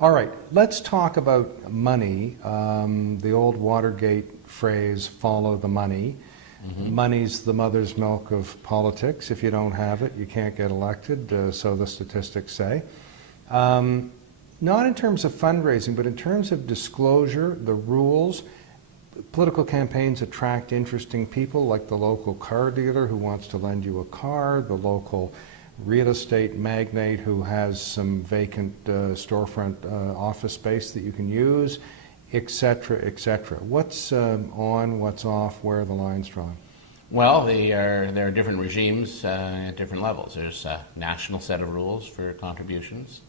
All right, let's talk about money. The old Watergate phrase, follow the money. Mm-hmm. Money's the mother's milk of politics. If you don't have it, you can't get elected, so the statistics say. Not in terms of fundraising, but in terms of disclosure, the rules. Political campaigns attract interesting people like the local car dealer who wants to lend you a car, the local real estate magnate who has some vacant storefront office space that you can use, etc., etc. What's on, what's off, where are the lines drawn? Well, there are different regimes at different levels. There's a national set of rules for contributions.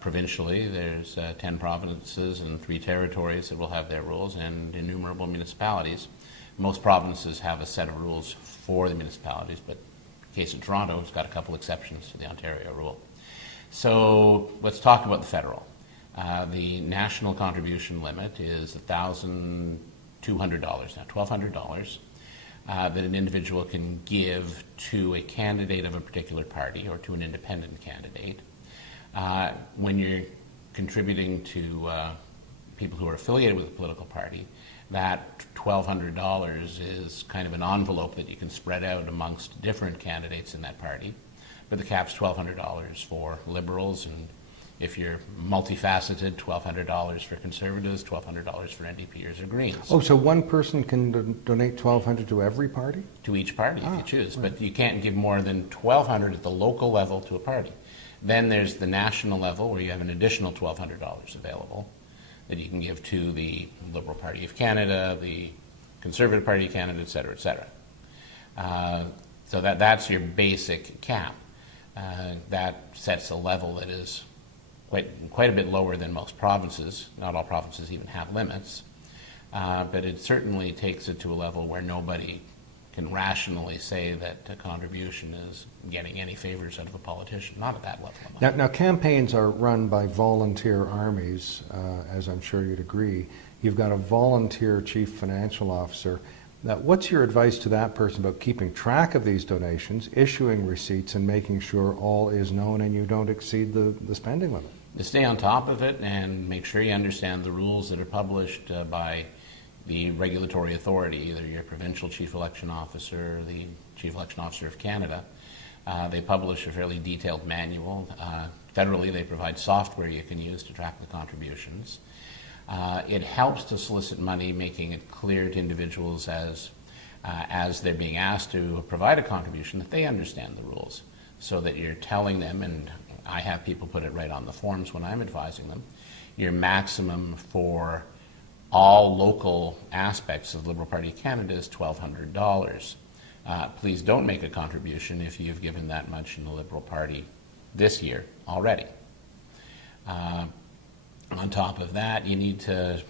Provincially, there's 10 provinces and 3 territories that will have their rules, and innumerable municipalities. Most provinces have a set of rules for the municipalities, but in the case of Toronto, it's got a couple exceptions to the Ontario rule. So let's talk about the federal. The national contribution limit is $1,200, now $1,200, that an individual can give to a candidate of a particular party or to an independent candidate. When you're contributing to people who are affiliated with a political party, that $1,200 is kind of an envelope that you can spread out amongst different candidates in that party. But the cap's $1,200 for Liberals, and if you're multifaceted, $1,200 for Conservatives, $1,200 for NDPers or Greens. Oh, so one person can donate $1,200 to every party? To each party, if you choose. Right. But you can't give more than $1,200 at the local level to a party. Then there's the national level where you have an additional $1,200 available that you can give to the Liberal Party of Canada, the Conservative Party of Canada, et cetera, et cetera. So that's your basic cap. That sets a level that is quite a bit lower than most provinces. Not all provinces even have limits. But it certainly takes it to a level where nobody can rationally say that a contribution is getting any favors out of a politician. Not at that level. Now campaigns are run by volunteer armies, as I'm sure you'd agree. You've got a volunteer chief financial officer. Now, what's your advice to that person about keeping track of these donations, issuing receipts, and making sure all is known and you don't exceed the spending limit? To stay on top of it and make sure you understand the rules that are published by the regulatory authority, either your provincial chief election officer or the chief election officer of Canada. They publish a fairly detailed manual. Federally, they provide software you can use to track the contributions. It helps to solicit money, making it clear to individuals as they're being asked to provide a contribution that they understand the rules, so that you're telling them, and I have people put it right on the forms when I'm advising them, your maximum for all local aspects of the Liberal Party of Canada is $1,200. Please don't make a contribution if you've given that much in the Liberal Party this year already. On top of that, you need to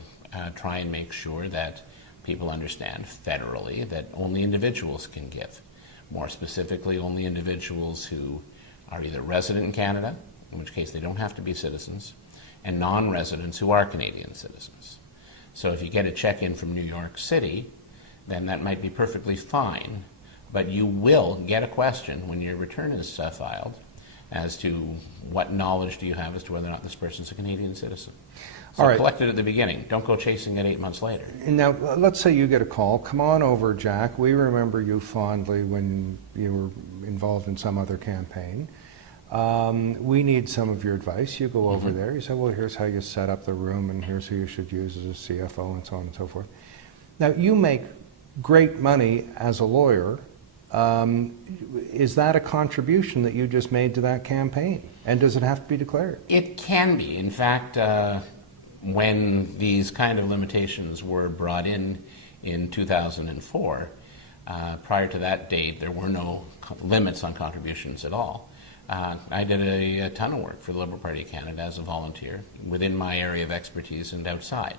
try and make sure that people understand federally that only individuals can give. More specifically, only individuals who are either resident in Canada, in which case they don't have to be citizens, and non-residents who are Canadian citizens. So if you get a check-in from New York City, then that might be perfectly fine, but you will get a question when your return is filed as to what knowledge do you have as to whether or not this person's a Canadian citizen. So all right. Collect it at the beginning. Don't go chasing it 8 months later. Now, let's say you get a call. Come on over, Jack. We remember you fondly when you were involved in some other campaign. We need some of your advice. You go over there. You say, well, here's how you set up the room, and here's who you should use as a CFO, and so on and so forth. Now, you make great money as a lawyer. Is that a contribution that you just made to that campaign? And does it have to be declared? It can be. In fact, when these kind of limitations were brought in 2004, prior to that date, there were no limits on contributions at all. I did a ton of work for the Liberal Party of Canada as a volunteer within my area of expertise and outside.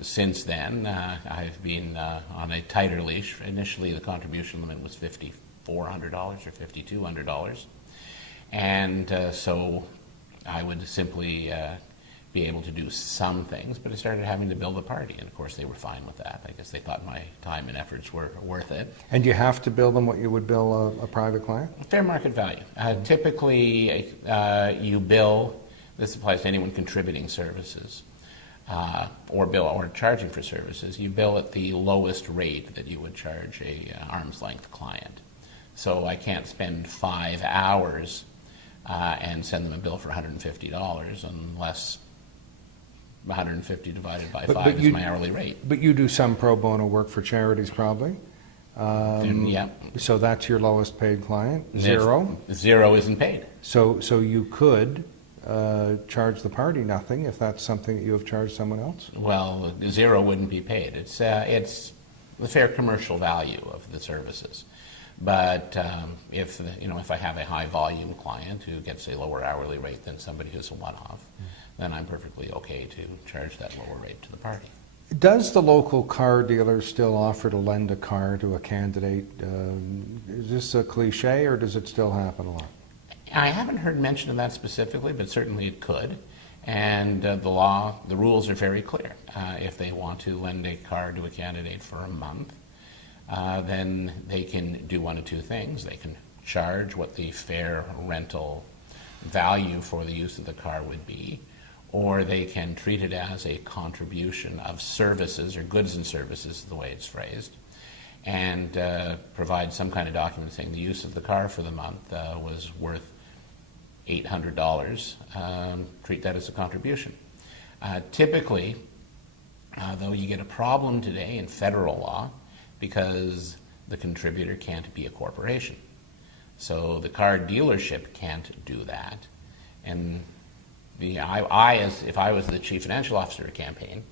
Since then, I've been on a tighter leash. Initially, the contribution limit was $5,400 or $5,200. And so I would simply be able to do some things, but I started having to build a party, and of course they were fine with that. I guess they thought my time and efforts were worth it. And you have to bill them what you would bill a private client? Fair market value. Typically, you bill this applies to anyone contributing services or charging for services. You bill at the lowest rate that you would charge a arm's length client. So I can't spend 5 hours and send them a bill for $150 unless 150 divided by 5 is my hourly rate. But you do some pro bono work for charities, probably. Yeah. So that's your lowest paid client. Zero. Zero isn't paid. So you could charge the party nothing if that's something that you have charged someone else. Well, zero wouldn't be paid. It's the fair commercial value of the services. But if I have a high volume client who gets a lower hourly rate than somebody who's a one-off, then I'm perfectly okay to charge that lower rate to the party. Does the local car dealer still offer to lend a car to a candidate? Is this a cliche, or does it still happen a lot? I haven't heard mention of that specifically, but certainly it could. And the rules are very clear. If they want to lend a car to a candidate for a month, then they can do one of two things. They can charge what the fair rental value for the use of the car would be, or they can treat it as a contribution of services, or goods and services is the way it's phrased, and provide some kind of document saying the use of the car for the month was worth $800. Treat that as a contribution. Typically, though, you get a problem today in federal law because the contributor can't be a corporation. So the car dealership can't do that. And if I was the chief financial officer of a campaign,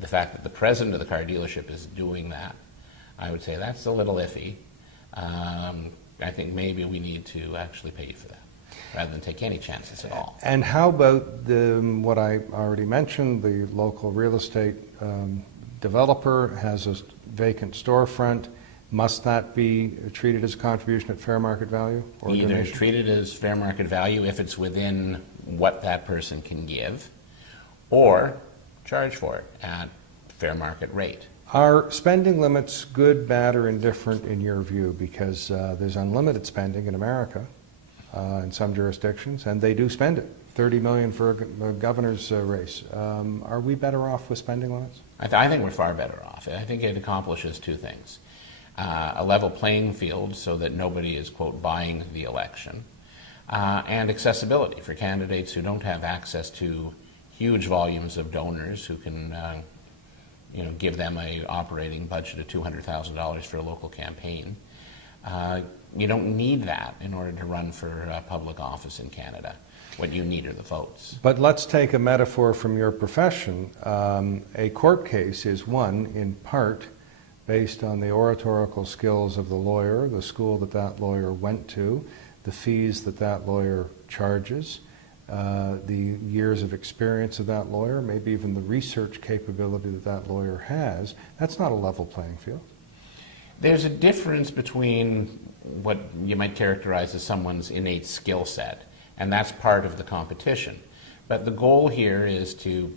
the fact that the president of the car dealership is doing that, I would say that's a little iffy. I think maybe we need to actually pay you for that, rather than take any chances at all. And how about what I already mentioned, the local real estate developer has a vacant storefront? Must that be treated as a contribution at fair market value? Or either donation? Treated as fair market value if it's within what that person can give, or charge for it at fair market rate. Are spending limits good, bad, or indifferent in your view? Because there's unlimited spending in America in some jurisdictions, and they do spend it. $30 million for a governor's race. Are we better off with spending limits? I think we're far better off. I think it accomplishes two things. A level playing field so that nobody is, quote, buying the election, and accessibility for candidates who don't have access to huge volumes of donors who can give them a operating budget of $200,000 for a local campaign. You don't need that in order to run for public office in Canada. What you need are the votes. But let's take a metaphor from your profession. A court case is won in part based on the oratorical skills of the lawyer, the school that that lawyer went to, the fees that that lawyer charges, the years of experience of that lawyer, maybe even the research capability that that lawyer has. That's not a level playing field. There's a difference between what you might characterize as someone's innate skill set, and that's part of the competition. But the goal here is to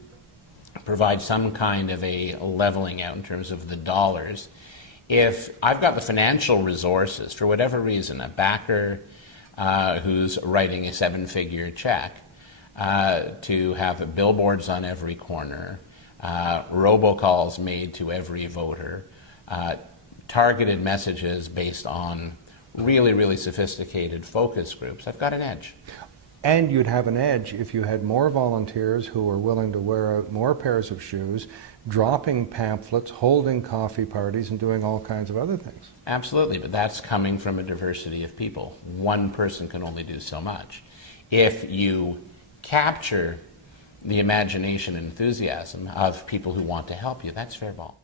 provide some kind of a leveling out in terms of the dollars. If I've got the financial resources, for whatever reason, a backer who's writing a 7-figure check to have billboards on every corner, robocalls made to every voter, targeted messages based on really, really sophisticated focus groups, I've got an edge. And you'd have an edge if you had more volunteers who were willing to wear out more pairs of shoes, dropping pamphlets, holding coffee parties, and doing all kinds of other things. Absolutely, but that's coming from a diversity of people. One person can only do so much. If you capture the imagination and enthusiasm of people who want to help you, that's fair ball.